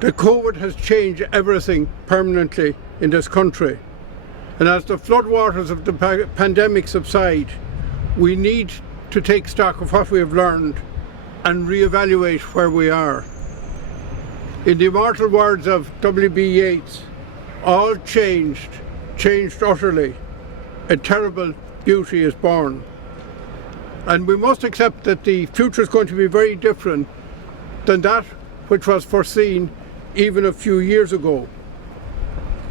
that COVID has changed everything permanently in this country. And as the floodwaters of the pandemic subside, we need to take stock of what we have learned and reevaluate where we are. In the immortal words of W.B. Yeats, all changed utterly. A terrible beauty is born. And we must accept that the future is going to be very different than that which was foreseen even a few years ago.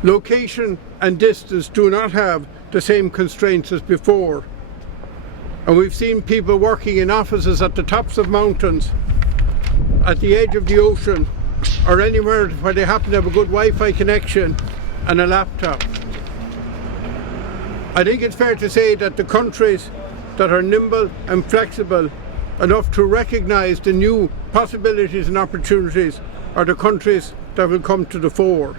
Location and distance do not have the same constraints as before. And we've seen people working in offices at the tops of mountains, at the edge of the ocean, or anywhere where they happen to have a good Wi-Fi connection and a laptop. I think it's fair to say that the countries that are nimble and flexible enough to recognise the new possibilities and opportunities are the countries that will come to the fore.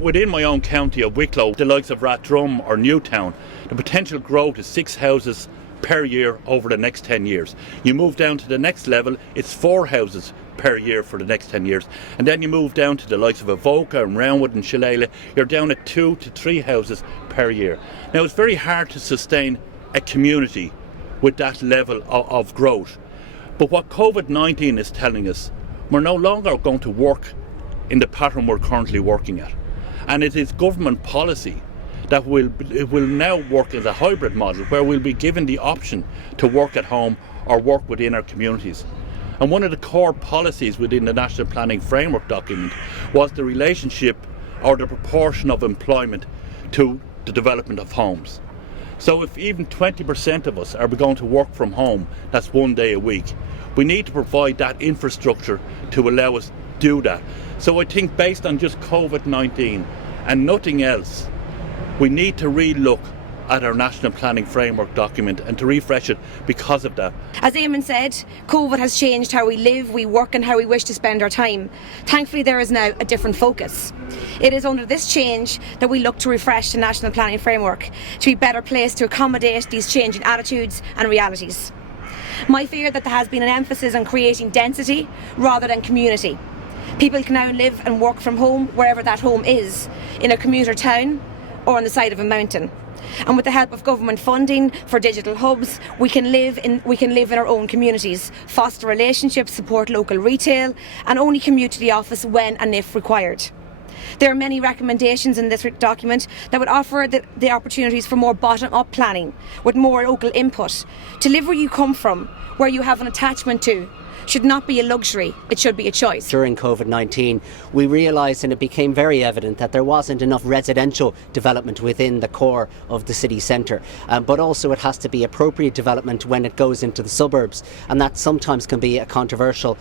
Within my own county of Wicklow, the likes of Rathdrum or Newtown, the potential growth is 6 houses per year over the next 10 years. You move down to the next level, it's 4 houses per year for the next 10 years. And then you move down to the likes of Avoca and Roundwood and Shillelagh, you're down at 2 to 3 houses per year. Now it's very hard to sustain a community with that level of growth. But what COVID-19 is telling us, we're no longer going to work in the pattern we're currently working at. And it is government policy that will now work as a hybrid model where we'll be given the option to work at home or work within our communities. And one of the core policies within the National Planning Framework document was the relationship or the proportion of employment to the development of homes. So if even 20% of us are going to work from home, that's 1 day a week, we need to provide that infrastructure to allow us to do that. So I think based on just COVID-19 and nothing else, we need to re-look at our National Planning Framework document and to refresh it because of that. As Eamon said, COVID has changed how we live, we work and how we wish to spend our time. Thankfully there is now a different focus. It is under this change that we look to refresh the National Planning Framework to be better placed to accommodate these changing attitudes and realities. My fear that there has been an emphasis on creating density rather than community. People can now live and work from home wherever that home is, in a commuter town or on the side of a mountain. And with the help of government funding for digital hubs, we can live in our own communities, foster relationships, support local retail, and only commute to the office when and if required. There are many recommendations in this document that would offer the opportunities for more bottom-up planning, with more local input. To live where you come from, where you have an attachment to, should not be a luxury, it should be a choice. During COVID-19, we realised and it became very evident that there wasn't enough residential development within the core of the city centre, but also it has to be appropriate development when it goes into the suburbs, and that sometimes can be a controversial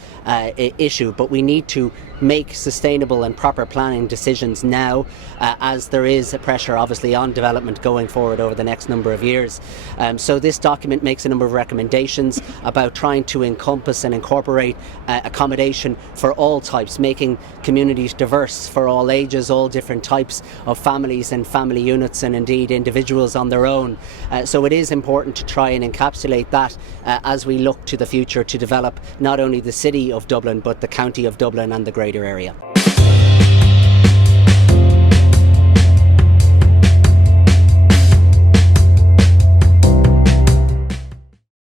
issue, but we need to make sustainable and proper planning decisions now, as there is a pressure obviously on development going forward over the next number of years. So this document makes a number of recommendations about trying to encompass and incorporate accommodation for all types, making communities diverse for all ages, all different types of families and family units, and indeed individuals on their own. So it is important to try and encapsulate that as we look to the future to develop not only the city of Dublin but the county of Dublin and the greater area.